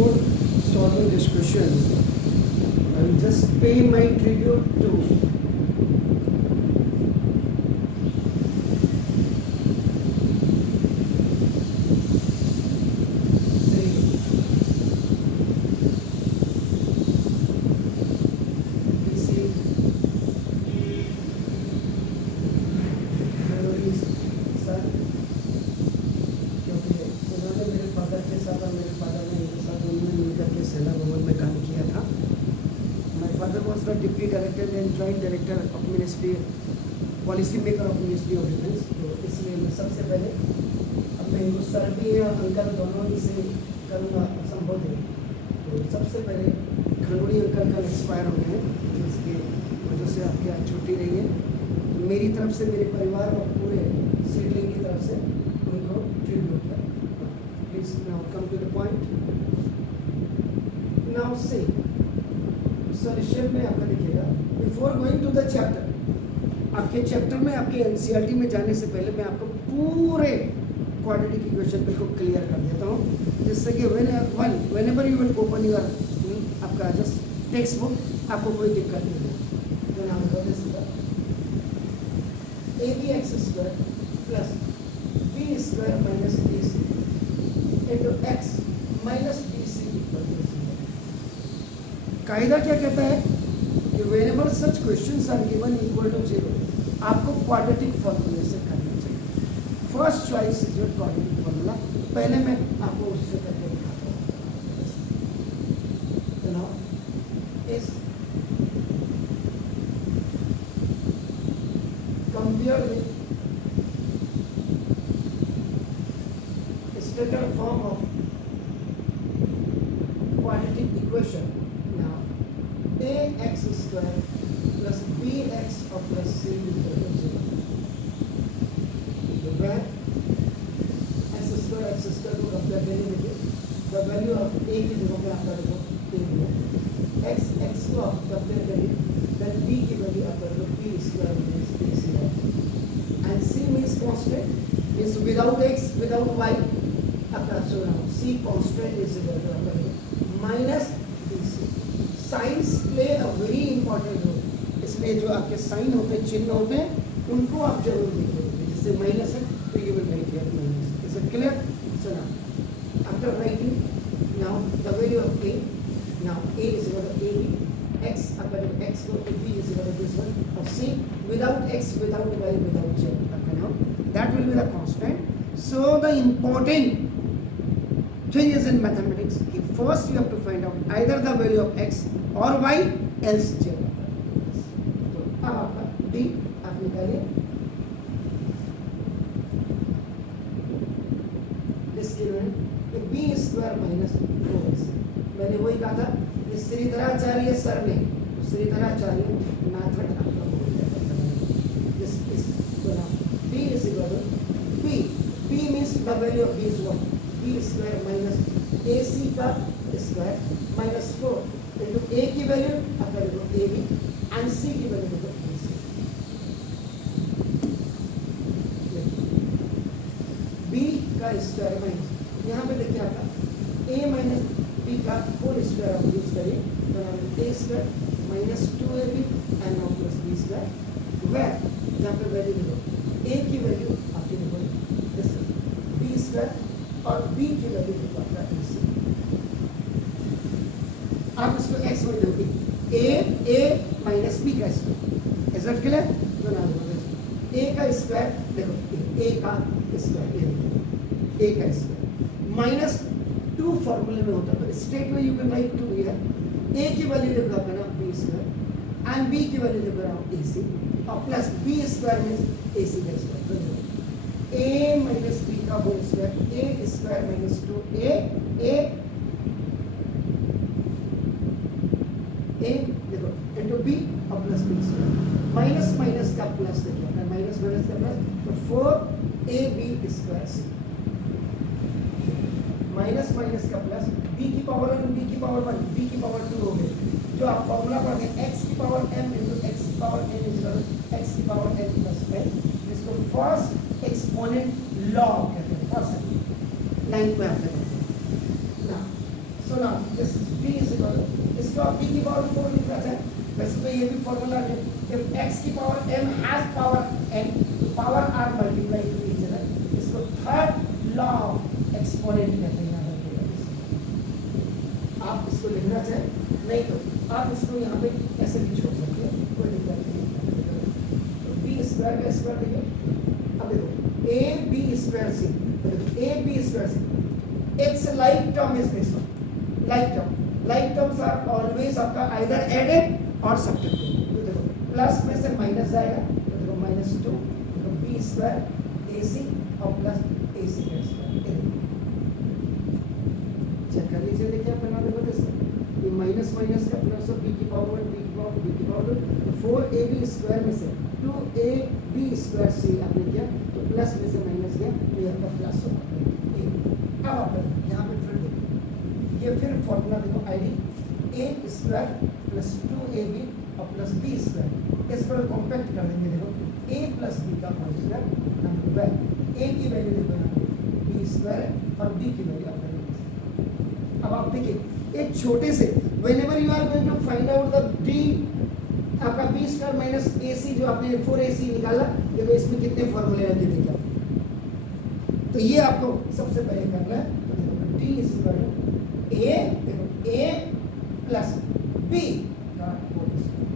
before solving this question, I will just pay my tribute to deputy director and joint director of ministry policy maker of ministry of defence. तो इसलिए मैं सबसे पहले अब मैं इनको सर भी और अंकल दोनों ही से करूँगा संबोधित। तो सबसे पहले खंडूड़ी अंकल कल एक्सपायर हो गए हैं, जिसके वजह से आपके आज छुट्टी रही है। तो मेरी तरफ से, मेरे परिवार और पूरे सीडलिंग की तरफ से उनको ट्रिब्यूट है। Please now come to the point. Now से सॉल्यूशन में आपका दिखेगा before going to the chapter. आपके चैप्टर में, आपके एनसीईआरटी में जाने से पहले मैं आपको पूरे क्वाड्रेटिक इक्वेशन बिल्कुल क्लियर कर देता हूँ, जिससे कि whenever you will open your आपका जस्ट टेक्स्ट बुक आपको कोई दिक्कत नहीं होगी। तो नाम होगा A B X square plus B square minus A C into X minus B C equal to 0। कायदा क्या कहता है कि whenever such questions are given equal to 0, आपको क्वाड्रेटिक फॉर्मूले से करना चाहिए। First choice is your quadratic formula. पहले मैं आपको उससे करके दिखाता हूँ। इस compare with standard form of quadratic equation. ax square plus bx of plus c equal to 0. So where x square को कंपेयर करने में the value of a की जगह पे आपका देखो a है, x को आप कंपेयर करिए, then b की वैल्यू आपका देखो b square minus ac है, and c means constant, means without x without y आपका c constant is equal to आपका देखो minus bc। Science play a very important role. इसमें जो आपके साइन होते हैं, चिन्ह होते हैं, उनको आप जरूर देखिए। जैसे माइनस है तो you will write here minus. Is it clear? So now after writing now the value of a, now a is equal to a b, x अगर x को b is equal to this one और c without x without y without z आपका now that will be the constant. So the important thing is in mathematics कि first you have to find out either the value of x or y else z। तो अब आपका d आप निकालिए। इसके लिए b square minus 4x, मैंने वही कहा था कि श्रीधराचार्य सर ने, श्रीधराचार्य मेथड आपका हो गया। इस तो ना b is equal to b means the value of b is 1, b square minus ac का स्क्वायर माइनस 4 इंटू a की वैल्यू आपका देखो ab एंड c की वैल्यू देखो ac। b का स्क्वायर माइनस यहाँ पे देखिए आपका a माइनस b का होल स्क्वायर आप यूज करिए, तो a स्क्वायर माइनस 2ab and now plus b square, where यहाँ पे वैल्यू देखो a की वैल्यू आपकी देखो b स्क्वायर और b की वैल्यू देखो आपका ac। आप इसको x में देखोगे a माइनस b का स्क्वायर। Is it clear? तो ना a का स्क्वायर देखो a का स्क्वायर, a का स्क्वायर माइनस 2 फॉर्मूले में होता है, तो स्ट्रेट में you can right 2 here. a की वैल्यू देखो आपका ना b स्क्वायर एंड b की वैल्यू देखो ना ac और plus b square means ac का स्क्वायर। a माइनस b का whole square, a square minus 2a देखो इंटू b और plus b square, minus minus का प्लस देखिए, अगर माइनस माइनस का प्लस तो 4ab square c, minus minus का प्लस b की पावर 1 b की पावर 1 b की पावर 2 हो गए। जो आप फॉर्मूला पढ़ते हैं x की पावर m इंटू x की power n is equal to x की पावर n प्लस n, इसको फर्स्ट एक्सपोनेंट लॉग कहते हैं, फर्स्ट लाइन पे आते हैं ना। So now this b is equal इसको आप b की पावर 4 लिख रहा है। वैसे तो ये भी फॉर्मूला है, इफ x की power m has power n power are multiply to each other, इसको थर्ड लॉ ऑफ एक्सपोनेंट कहते हैं। आप इसको लिखना चाहें नहीं तो आप इसको यहाँ पे ऐसे भी छोड़ सकते हैं, कोई दिक्कत नहीं। तो बी स्क्वायर का स्क्वायर देखिए, अब देखो A B square C, A B square C, it's like term is this one, like terms are always आपका आइदर एडेड और सब्ट्रैक्टेड। तो देखो प्लस में से माइनस जाएगा, तो देखो -2, तो बी स्क्वायर ए सी और प्लस ए सी का स्क्वायर, चेक कर लीजिए। देखिए आप बना देखो तो ये माइनस माइनस का प्लस और बी की पावर 1 बी की पावर बी की पावर 2, तो 4ab स्क्वायर में से 2ab स्क्वायर सी आपने किया, तो प्लस में से माइनस गया, तो यहाँ पर प्लस होगा। अब आप यहाँ पे फिर देखो ये फिर फॉर्मूला देखो ID a square plus 2ab और प्लस b स्क्वायर, इस पर कॉम्पैक्ट कर देंगे। देखो a प्लस b का होल स्क्वायर नंबर a की वैल्यू देखो यहाँ पे b स्क्वायर और b की वैल्यू आप। अब आप देखिए एक छोटे से whenever you are going to find out the d आपका b स्क्वायर माइनस ac जो आपने 4ac निकाला, देखो इसमें कितने फॉर्मूले रहते थे क्या, तो ये आपको सबसे पहले करना है। d is equal to a, देखो a प्लस b का whole square,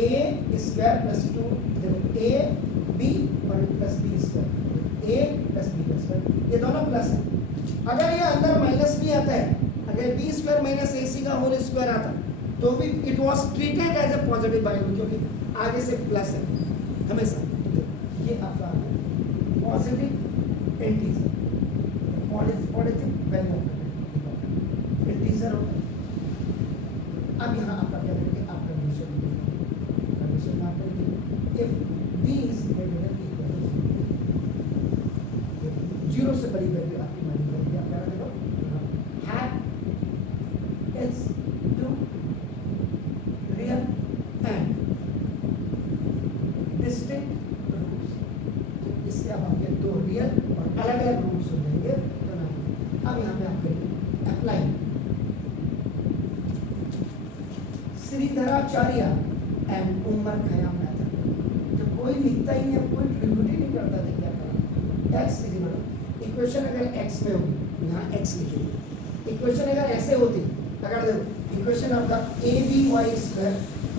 a square plus 2, देखो a b और plus b square, a plus b का स्क्वायर, ये दोनों प्लस है। अगर ये अंदर माइनस भी आता है, अगर b स्क्वायर माइनस ac का होल स्क्वायर आता तो भी it was treated as a positive value, क्योंकि आगे से प्लस है हमेशा। ये आपका positive integer, positive value integer होता है। अब यहाँ आपका क्या करेंगे, आप कंडीशन यहाँ पर if b is greater than zero से बड़ी वैल्यू आपकी मानी जाएगी। आप क्या देखो had it's two real and distinct roots, तो इससे अब आपके दो रियल और अलग अलग रूट्स हो जाएंगे। तो अब यहाँ पे आप करेंगे apply Shridharacharya and Omar Khayyam method. जब कोई लिखता ही नहीं, कोई ट्रिब्यूट ही नहीं करता था, क्या करा एक्स इक्वेशन अगर x में होगी यहाँ x लिखेंगे। इक्वेशन अगर ऐसे होती, अगर देखो इक्वेशन आपका A B Y square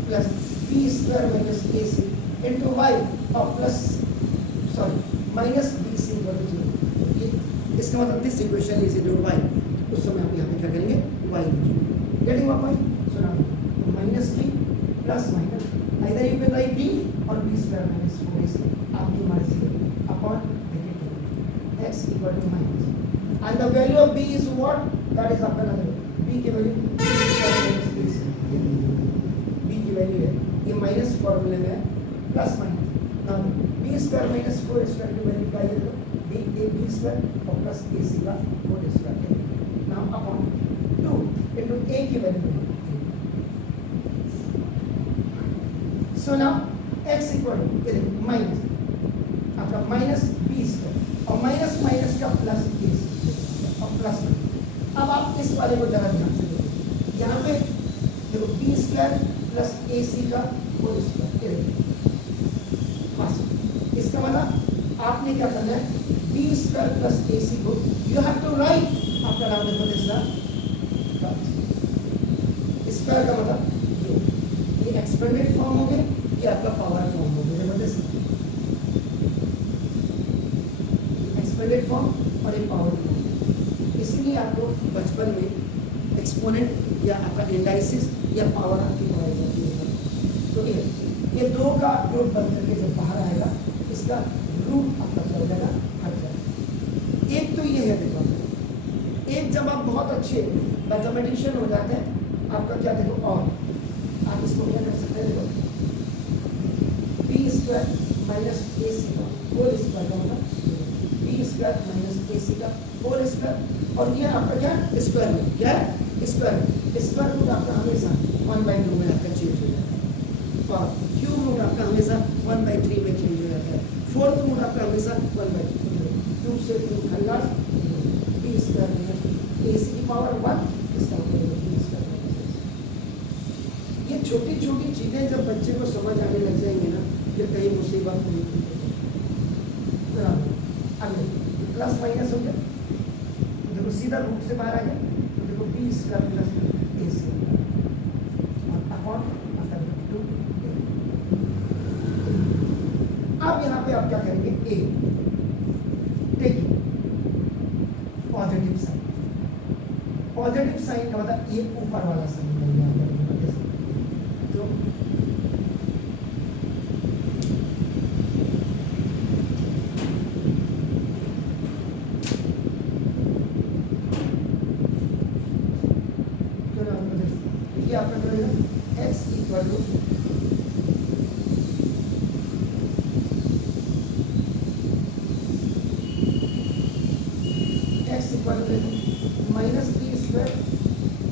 plus B square minus A C into Y और plus minus B C equal to 0, इसका मतलब this equation is equal to Y, उस समय आप यहाँ पे क्या करेंगे वाई लिखेंगे। Getting my point? सुना minus B plus minus either you can write B और बी स्क्वायर माइनस 4ac आपकी मर्जी upon x equal to minus, and the value of b is what, that is आपका ना b की value b की value है, ये minus फॉर्मूले में है plus minus, now b square minus 4 square की वैल्यू क्या है, b a b स्क्वायर और प्लस ac का whole square, now upon 2 into a की value, so now x equal to minus आपका माइनस b स्क्वायर और माइनस माइनस का plus और प्लस। अब आप इस वाले को जरा ध्यान से देखिए, यहाँ पे देखो बी स्क्वायर प्लस ए सी का होल स्क्वायर, बस इसका मतलब आपने क्या करना है, बी स्क्वायर प्लस ए सी को यू हैव टू राइट, आपका नाम देखो इसका स्क्वायर का मतलब ये एक्सपेंडेड फॉर्म हो गया, ये आपका पावर फॉर्म हो गया, देखो फॉर्म और एक पावर फॉर्म। इसीलिए आपको बचपन में एक्सपोनेंट या आपका इंडाइसिस या पावर आपकी पढ़ाई जाती है। तो ये दो का रूट बन करके जब बाहर आएगा, इसका रूट आपका चल जाएगा, हट जाएगा। एक तो ये है देखो, एक जब आप बहुत अच्छे मैथमेटिशियन हो जाते हैं, आपका क्या देखो, और आप इसको क्या कर सकते हैं, देखो बी स्क्वायर माइनस ए सी का होल स्क्वायर का होगा बी स्क्वायर माइनस ए सी का होल स्क्वायर, और ये आपका क्या स्क्वायर रूट, क्या है स्क्वायर रूट आपका हमेशा 1/2 में आपका चेंज हो जाता है, और क्यूब रूट आपका हमेशा 1/3 में चेंज हो जाता है, फोर्थ रूट आपका हमेशा 1/2 से 2 खल्लास स्क्वायर माइनस ए सी की पावर 1, इसका हो जाएगा बी स्क्वायर माइनस ए। ये छोटी छोटी चीज़ें जब बच्चे को समझ आने लग जाएंगे ना, फिर कहीं मुसीबत नहीं होगी। अगले प्लस माइनस हो गया, देखो सीधा रूट से बाहर आ गया, तो देखो B square plus A C upon two. अब यहाँ पे आप क्या करेंगे, ए taking positive sign. Positive sign का मतलब ये ऊपर वाला साइन तो ये आपका करेगा X equal to minus B square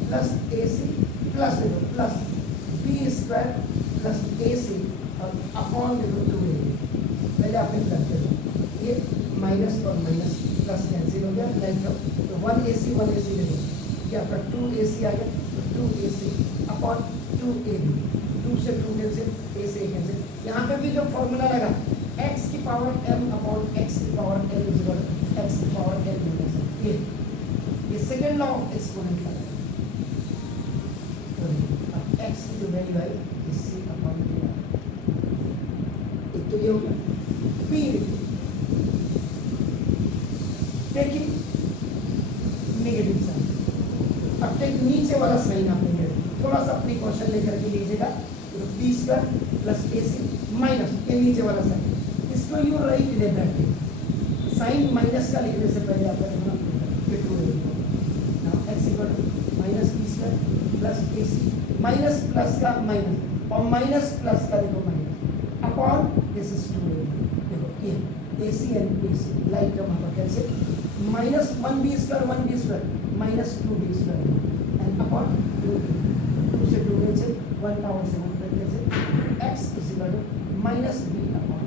plus A C plus plus B square plus A C और अपॉन देखो टू ए। पहले आपने करते हो ये माइनस और माइनस प्लस कैंसिल हो गया, लाइक तो वन ए सी देखो क्या आपका टू ए सी आ गया, तो two A C upon two A B, two से टू कैंसिल, ए से कैंसिल। यहाँ पे भी जो फॉर्मूला लगा एक्स की पावर एम अपॉन एक्स की पावर एल इक्वल एक्स की पावर एल माइनस ये सेकेंड लॉ ऑफ एक्सपोनेंट लगा। तो अब एक्स की जो वैल्यू आई इससे अपॉन एक तो ये हो गया बी टेकिंग नेगेटिव साइन। अब टेक नीचे वाला साइन आपने थोड़ा सा अपनी क्वेश्चन लेकर के लीजिएगा, तो B square plus A C minus ये नीचे वाला साइन, इसको you write in a bracket. Sign minus का लिखने से पहले आपका लिखना X equal to minus B square plus A C minus plus का माइनस और माइनस प्लस का देखो minus upon this is two A. देखो ये A C and B C like term आपका कैसे minus one B square minus two B square and upon two से two cancel one power से one cancel X is equal to minus B upon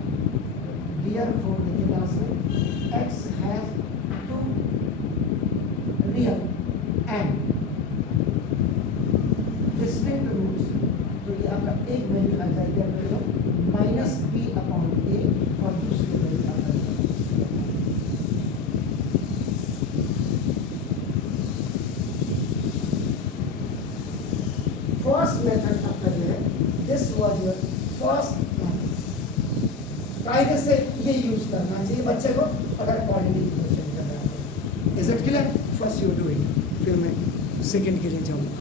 therefore देखिए last में X has two real and distinct roots. तो ये आपका एक value आ जाएगी minus B upon ए और दूसरी वैल्यू आ जाएगी फर्स्ट मेथड आपका जो है this was your first method. कायदे से ये यूज करना चाहिए बच्चे को अगर क्वालिटी क्वेश्चन कर रहा है। Is it clear? First you do it, फिर मैं सेकंड के लिए जाऊँगा।